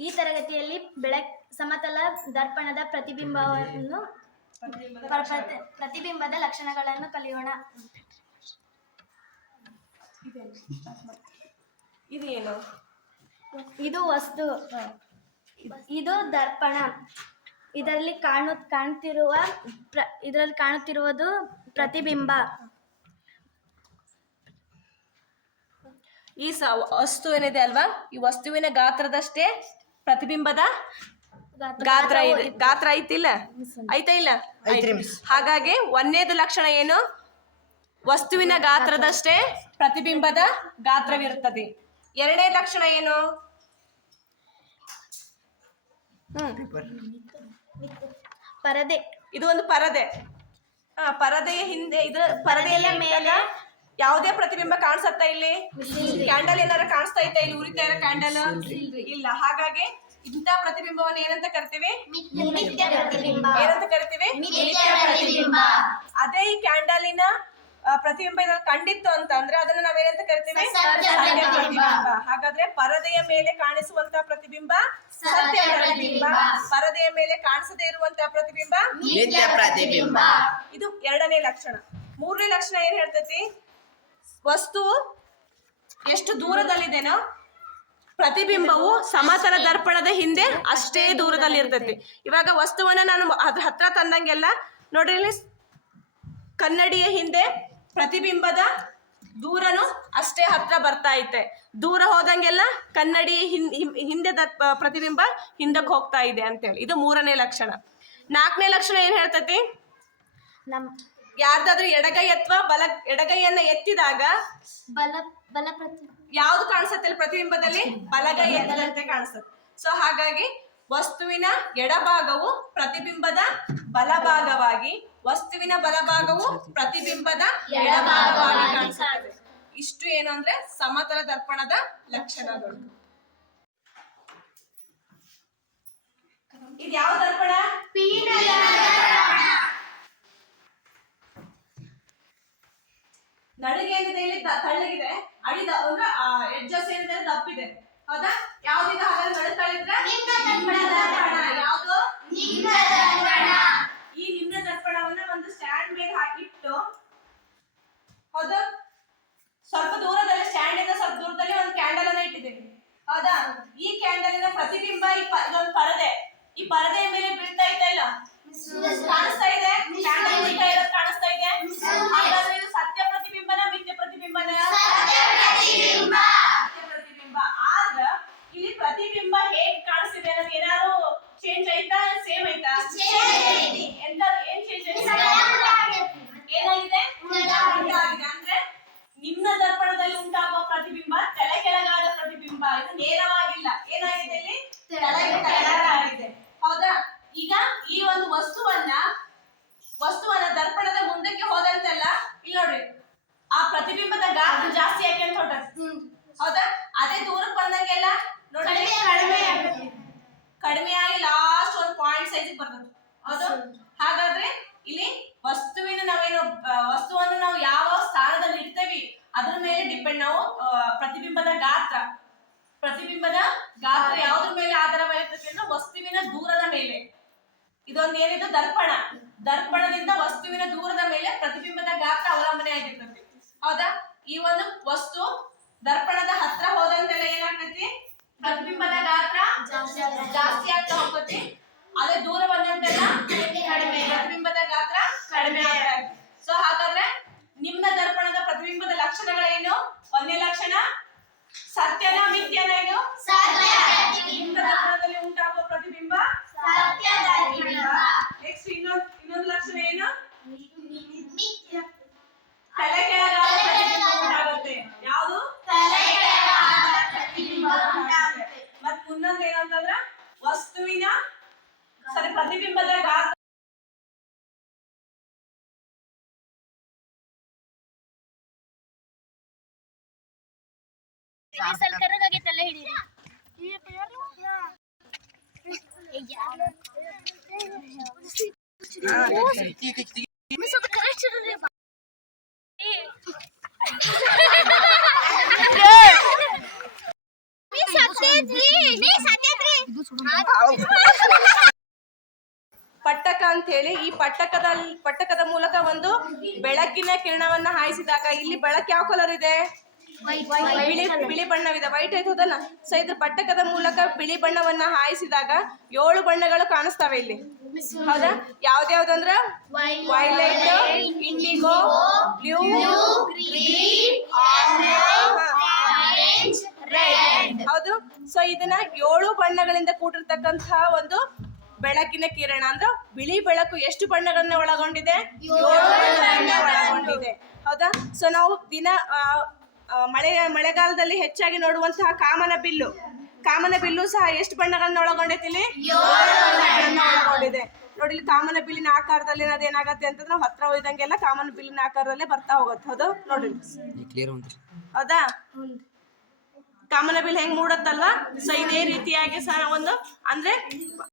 ಈ ತರಗತಿಯಲ್ಲಿ ಬೆಳಕ್ ಸಮತಲ ದರ್ಪಣದ ಪ್ರತಿಬಿಂಬವನ್ನು ಪ್ರತಿಬಿಂಬದ ಲಕ್ಷಣಗಳನ್ನು ಕಲಿಯೋಣ. ಇದು ಏನು ಇದು ವಸ್ತು. ಇದು ದರ್ಪಣ. ಇದರಲ್ಲಿ ಕಾಣು ಕಾಣ್ತಿರುವ ಇದರಲ್ಲಿ ಕಾಣುತ್ತಿರುವುದು ಪ್ರತಿಬಿಂಬ. ಈ ಸ ವಸ್ತು ಏನಿದೆ ಅಲ್ವಾ? ಈ ವಸ್ತುವಿನ ಗಾತ್ರದಷ್ಟೇ ಪ್ರತಿಬಿಂಬದ ಗಾತ್ರ ಇದೆ. ಗಾತ್ರ ಐತಿಲ್ಲ ಐತಾ ಇಲ್ಲ. ಹಾಗಾಗಿ ಒಂದೇದು ಲಕ್ಷಣ ಏನು? ವಸ್ತುವಿನ ಗಾತ್ರದಷ್ಟೇ ಪ್ರತಿಬಿಂಬದ ಗಾತ್ರವಿರುತ್ತದೆ. ಎರಡನೇ ಲಕ್ಷಣ ಏನು? ಪರದೆ. ಇದು ಒಂದು ಪರದೆ. ಆ ಪರದೆಯ ಹಿಂದೆ ಇದ್ರ ಪರದೆಯ ಮೇಲೆ ಯಾವುದೇ ಪ್ರತಿಬಿಂಬ ಕಾಣಿಸತ್ತಾ ಇಲ್ಲಿ? ಕ್ಯಾಂಡಲ್ ಏನಾರ ಕಾಣಿಸ್ತಾ ಇತ್ತ ಇಲ್ಲಿ? ಉರಿತಾ ಇರೋ ಕ್ಯಾಂಡಲ್ ಇಲ್ಲ. ಹಾಗಾಗಿ ಇಂಥ ಪ್ರತಿಬಿಂಬವನ್ನ ಏನಂತ ಕರಿತೀವಿ? ಏನಂತ ಕರಿತೀವಿ? ಅದೇ ಈ ಕ್ಯಾಂಡಲಿನ ಪ್ರತಿಬಿಂಬ ಇದ್ರಲ್ಲಿ ಕಂಡಿತ್ತು ಅಂತ ಅಂದ್ರೆ ಅದನ್ನ ನಾವೇನಂತ ಕರಿತೀವಿ? ಪ್ರತಿಬಿಂಬ. ಹಾಗಾದ್ರೆ ಪರದೆಯ ಮೇಲೆ ಕಾಣಿಸುವಂತ ಪ್ರತಿಬಿಂಬ? ಸತ್ಯ ಪ್ರತಿಬಿಂಬ. ಪರದೆಯ ಮೇಲೆ ಕಾಣಿಸದೇ ಇರುವಂತ ಪ್ರತಿಬಿಂಬ? ಪ್ರತಿಬಿಂಬ. ಇದು ಎರಡನೇ ಲಕ್ಷಣ. ಮೂರನೇ ಲಕ್ಷಣ ಏನ್ ಹೇಳ್ತೈತಿ? ವಸ್ತು ಎಷ್ಟು ದೂರದಲ್ಲಿದೆನೋ ಪ್ರತಿಬಿಂಬವು ಸಮತಲ ದರ್ಪಣದ ಹಿಂದೆ ಅಷ್ಟೇ ದೂರದಲ್ಲಿ ಇರ್ತೈತಿ ಇವಾಗ ವಸ್ತುವನ್ನ ನಾನು ಅದ್ರ ಹತ್ರ ತಂದಂಗೆಲ್ಲ ನೋಡ್ರಿ ಕನ್ನಡಿಯ ಹಿಂದೆ ಪ್ರತಿಬಿಂಬದ ದೂರನು ಅಷ್ಟೇ ಹತ್ರ ಬರ್ತಾ ಐತೆ. ದೂರ ಹೋದಂಗೆಲ್ಲ ಕನ್ನಡಿ ಹಿಂದೆ ಪ್ರತಿಬಿಂಬ ಹಿಂದಕ್ಕೆ ಹೋಗ್ತಾ ಇದೆ ಅಂತೇಳಿ. ಇದು ಮೂರನೇ ಲಕ್ಷಣ. ನಾಲ್ಕನೇ ಲಕ್ಷಣ ಏನ್ ಹೇಳ್ತತಿ? ನಮ್ ಯಾರ್ದಾದ್ರೂ ಎಡಗೈ ಅಥವಾ ಬಲ ಎಡಗೈಯನ್ನ ಎತ್ತಿದಾಗ ಬಲ ಬಲ ಪ್ರತಿ ಯಾವ್ದು ಕಾಣಿಸುತ್ತೆ ಪ್ರತಿಬಿಂಬದಲ್ಲಿ? ಬಲಗೈ ಎತ್ತದಂತೆ ಕಾಣಿಸುತ್ತೆ. ಸೊ ಹಾಗಾಗಿ ವಸ್ತುವಿನ ಎಡಭಾಗವು ಪ್ರತಿಬಿಂಬದ ಬಲಭಾಗವಾಗಿ ವಸ್ತುವಿನ ಬಲಭಾಗವು ಪ್ರತಿಬಿಂಬದ ಎಡಭಾಗವಾಗಿ ಕಾಣಿಸುತ್ತದೆ ಇಷ್ಟು ಏನು ಅಂದ್ರೆ ಸಮತಲ ದರ್ಪಣದ ಲಕ್ಷಣಗಳು. ಇದು ಯಾವ ಅಂದ್ರೆ ಎಡ್ಜಸ್ ಏನಿದೆ ತಪ್ಪಿದೆ ಹೌದಾ? ಯಾವ್ದಿದೆ ಹಾಗಾದ್ರೆ ನಡು ತಳ್ಳಿದ್ರೆ ನಿಮ್ನ ದರ್ಪಣ ಯಾವ್ದು? ಈ ನಿಮ್ಮ ದರ್ಪಣವನ್ನ ಒಂದು ಸ್ಟ್ಯಾಂಡ್ ಮೇಲೆ ಹಾಕಿಟ್ಟು ಹೌದಾ? ಸ್ವಲ್ಪ ದೂರದಲ್ಲಿ ಸ್ಟ್ಯಾಂಡ್ ಇಂದ ಸ್ವಲ್ಪ ದೂರದಲ್ಲಿ ಒಂದು ಕ್ಯಾಂಡಲ್ ಅನ್ನ ಇಟ್ಟಿದ್ದೇನೆ ಹೌದಾ? ಈ ಕ್ಯಾಂಡಲಿನ ಪ್ರತಿಬಿಂಬ ಈ ಇದೊಂದು ಪರದೆ. ಈ ಪರದೆಯ ಮೇಲೆ ಬೀಳ್ತಾ ಇಲ್ಲ ಕಾಣಿಸ್ತಾ ಇದೆ ಕ್ಯಾಂಡಲ್ ಬೀಳ್ತಾ ಇರೋದು ಕಾಣಿಸ್ತಾ ಇದೆ ಹಾಗಾದ್ರೆ ಇದು ಸತ್ಯ ಪ್ರತಿಬಿಂಬನ ಮಿಥ್ಯ ಪ್ರತಿಬಿಂಬನ ಸತ್ಯ ಪ್ರತಿಬಿಂಬ ಆದ್ರ ಇಲ್ಲಿ ಪ್ರತಿಬಿಂಬ ಹೇಗ್ ಏನಾದ್ರು ಚೇಂಜ್ ಆಯ್ತಾ? ಸೇಮ್ ಐತಾ ಎಂತ ಏನ್ ಚೇಂಜ್ ಏನಾಗಿದೆ? ಅಂದ್ರೆ ನಿಮ್ಮ ದರ್ಪಣದಲ್ಲಿ ಉಂಟಾಗುವ ಪ್ರತಿಬಿಂಬ ತಲೆ ಕೆಳಗಾದ ಪ್ರತಿಬಿಂಬ. ಇದು ನೇರವಾಗಿಲ್ಲ. ಏನಾಗಿದೆ ಇಲ್ಲಿ? ತಲೆ ಕೆಳಗಾಗಿದೆ ಹೌದಾ? ಈಗ ಈ ಒಂದು ವಸ್ತುವನ್ನ ವಸ್ತುವನ್ನ ದರ್ಪಣದ ಮುಂದಕ್ಕೆ ಹೋದಂತೆಲ್ಲ ಇಲ್ಲಿ ನೋಡ್ರಿ. ಆ ಪ್ರತಿಬಿಂಬದ ಗಾತ್ರ ಜಾಸ್ತಿ ಯಾಕೆ ಅಂತ ಹೊರಟು ಹೌದಾ ಅದೇ ದೂರಕ್ಕೆ ಬಂದಂಗೆಲ್ಲ ನೋಡ್ರಿ ಕಡಿಮೆ ಆಗಿ ಲಾಸ್ಟ್ ಒಂದು ಪಾಯಿಂಟ್ ಸೈಜ್ ಬರ್ತದೆ. ಹೌದು? ಹಾಗಾದ್ರೆ ಇಲ್ಲಿ ವಸ್ತುವಿನ ನಾವೇನು ವಸ್ತುವನ್ನು ನಾವು ಯಾವ ಸ್ಥಾನದಲ್ಲಿ ಇಡ್ತೇವಿ ಅದ್ರ ಮೇಲೆ ಡಿಪೆಂಡ್ ನಾವು ಪ್ರತಿಬಿಂಬದ ಗಾತ್ರ. ಪ್ರತಿಬಿಂಬದ ಗಾತ್ರ ಯಾವ್ದ್ರ ಮೇಲೆ ಆಧಾರವಾಗಿರ್ತದೆ ಅಂದ್ರೆ ವಸ್ತುವಿನ ದೂರದ ಮೇಲೆ. ಇದೊಂದು ಏನಿದು? ದರ್ಪಣ. ದರ್ಪಣದಿಂದ ವಸ್ತುವಿನ ದೂರದ ಮೇಲೆ ಪ್ರತಿಬಿಂಬದ ಗಾತ್ರ ಅವಲಂಬನೆ ಆಗಿರ್ತದೆ ಹೌದಾ? ಈ ಒಂದು ವಸ್ತು ದರ್ಪಣದ ಏನಾಗ್ತೈತಿ ಪ್ರತಿಬಿಂಬದ ಗಾತ್ರ ಜಾಸ್ತಿ ಆಗ್ತಾ ಹೋಗುತ್ತೆ. ಅದೇ ದೂರ ಬಂದಂತೆಲ್ಲ ಕಡಿಮೆ ಪ್ರತಿಬಿಂಬದ ಗಾತ್ರ ಕಡಿಮೆ ಸೊ ಹಾಗಾದ್ರೆ ನಿಮ್ಮ ದರ್ಪಣದ ಪ್ರತಿಬಿಂಬದ ಲಕ್ಷಣಗಳೇನು? ಒಂದನೇ ಲಕ್ಷಣ ಸತ್ಯನ ಮಿಥ್ಯನ ಏನು? ನಿಮ್ಮ ದರ್ಪಣದಲ್ಲಿ ಉಂಟಾಗುವ ಪ್ರತಿಬಿಂಬ? ನೆಕ್ಸ್ಟ್ ಇನ್ನೊಂದು ಇನ್ನೊಂದು ಲಕ್ಷಣ ಏನು? ತಲೆ ಕೆಳಗಾದ ಪ್ರತಿಬಿಂಬ. ವಸ್ತುವಿನ ಸಾರಿ ಪ್ರತಿಬಿಂಬದ ಗಾತ್ರ ಸ್ವಲ್ಪ ಕರ್ರಗಾಗೈತಲ್ಲ ಹಿಡೀರಿ ಸ್ವಲ್ಪ ಕರೆಕ್ಟ್ ಇಡ್ರಿ ಪಟ್ಟಕ ಅಂತ ಹೇಳಿ ಈ ಪಟ್ಟಕದ ಪಟ್ಟಕದ ಮೂಲಕ ಒಂದು ಬೆಳಕಿನ ಕಿರಣವನ್ನ ಹಾಯಿಸಿದಾಗ ಇಲ್ಲಿ ಬೆಳಕು ಯಾವ ಕಲರ್ ಇದೆ? ಬಿಳಿ ಬಿಳಿ ಬಣ್ಣವಿದೆ. ವೈಟ್ ಆಯ್ತದಲ್ಲ ಸೊ ಇದ್ರ ಪಟ್ಟಕದ ಮೂಲಕ ಬಿಳಿ ಬಣ್ಣವನ್ನ ಹಾಯಿಸಿದಾಗ ಏಳು ಬಣ್ಣಗಳು ಕಾಣಿಸ್ತವೆ ಇಲ್ಲಿ. ಹೌದಾ? ಯಾವ್ದ್ಯಾವ್ದಂದ್ರ ವೈಲೆಟ್ ಇಂಡಿಗೋ ಬ್ಲೂ ಹೌದು ಸೊ ಇದನ್ನ ಏಳು ಬಣ್ಣಗಳಿಂದ ಕೂಡಿರ್ತಕ್ಕಂತಹ ಒಂದು ಬೆಳಕಿನ ಕಿರಣ ಅಂದ್ರೆ ಬಿಳಿ ಬೆಳಕು ಎಷ್ಟು ಬಣ್ಣಗಳನ್ನ ಒಳಗೊಂಡಿದೆ? ಒಳಗೊಂಡಿದೆ. ಹೌದಾ? ಸೊ ನಾವು ದಿನ ಮಳೆ ಮಳೆಗಾಲದಲ್ಲಿ ಹೆಚ್ಚಾಗಿ ನೋಡುವಂತಹ ಕಾಮನ ಬಿಲ್ಲು. ಕಾಮನ ಬಿಲ್ಲು ಸಹ ಎಷ್ಟು ಬಣ್ಣಗಳನ್ನ ಒಳಗೊಂಡೈತಿ ಇಲ್ಲಿ? ಏಳು ಬಣ್ಣಗಳನ್ನ ಒಳಗೊಂಡಿದೆ. ನೋಡಿ ಇಲ್ಲಿ ಕಾಮನ ಬಿಲ್ಲಿನ ಆಕಾರದಲ್ಲಿ ಅದೇನಾಗತ್ತೆ ಅಂತಂದ್ರೆ ನಾವು ಹತ್ರ ಹೋಯ್ದಂಗೆಲ್ಲ ಕಾಮನ ಬಿಲ್ಲಿನ ಆಕಾರದಲ್ಲೇ ಬರ್ತಾ ಹೋಗುತ್ತೆ. ಹೌದು? ನೋಡಿ. ಕ್ಲಿಯರ್ ಉಂಟು. ಹೌದಾ? ಕಾಮನ ಬಿಲ್ ಹೆಂಗ್ ಮೂಡತ್ತಲ್ವಾ ಸೊ ಇದೇ ರೀತಿಯಾಗಿ ಸಹ ಒಂದು ಅಂದ್ರೆ